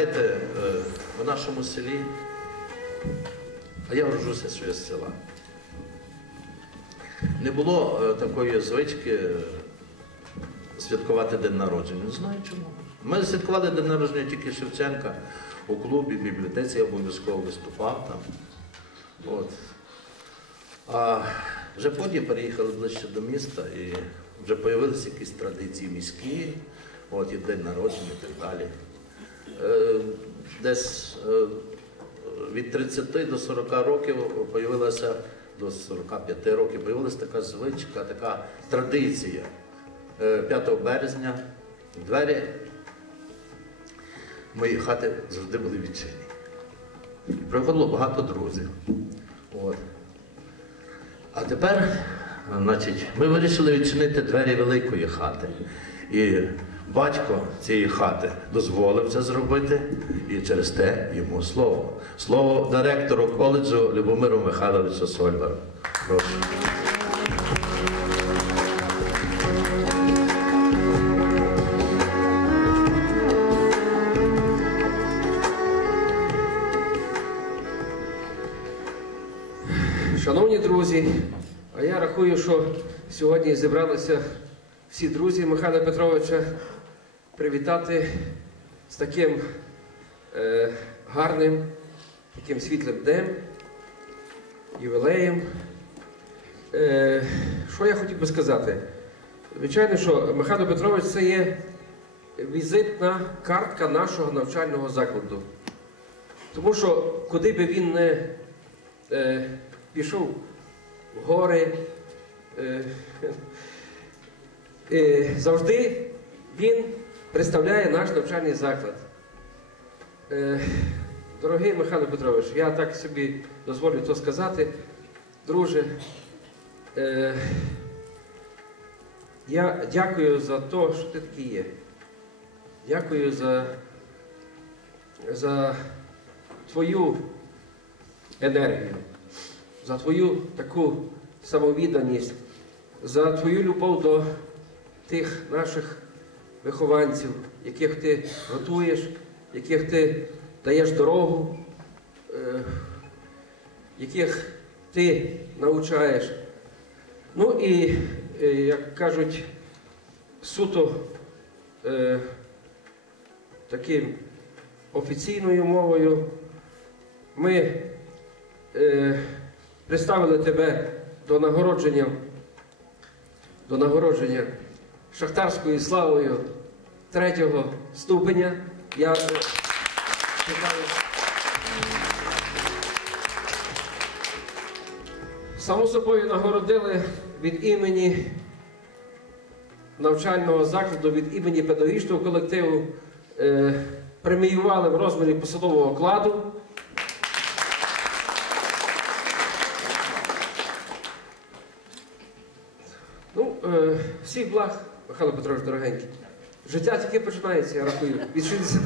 знаєте, е, в нашому селі, а я врожуся що я з села. Не було е, такої звички святкувати день народження. Не знаю чому. Ми святкували день народження тільки Шевченка у клубі, в бібліотеці, я обов'язково виступав там. От. А вже потім переїхали ближче до міста і вже з'явилися якісь традиції міські, от, і день народження і так далі. Е, Десь е, від 30 до 40 років появилася до 45 років появилася така звичка, така традиція. Е, 5 березня двері моєї хати завжди були відчинені. Приходило багато друзів. От. А тепер, значить, ми вирішили відчинити двері великої хати. І батько цієї хати дозволив це зробити, і через те йому слово. Слово директору коледжу Любомиру Михайловичу Сольвару. Прошу. Шановні друзі, а я рахую, що сьогодні зібралися всі друзі Михайла Петровича привітати з таким е, гарним, таким світлим днем, ювілеєм. Е, що я хотів би сказати? Звичайно, що Михайло Петрович це є візитна картка нашого навчального закладу. Тому що куди би він не е, пішов в гори, е, завжди він представляє наш навчальний заклад. Е, дорогий Михайло Петрович, я так собі дозволю то сказати. Друже, е, я дякую за те, що ти такий є. Дякую за, за твою енергію, за твою таку самовідданість, за твою любов до тих наших вихованців, яких ти готуєш, яких ти даєш дорогу, е, яких ти навчаєш. Ну і, е, як кажуть, суто е, таким офіційною мовою ми представили тебе до нагородження, до нагородження шахтарською славою третього ступеня. Я е. Само собою нагородили від імені навчального закладу, від імені педагогічного колективу, е, преміювали в розмірі посадового окладу. Ну, е, всіх благ, Михайло Петрович дорогенький. Життя тільки починається, я рахую, від 60.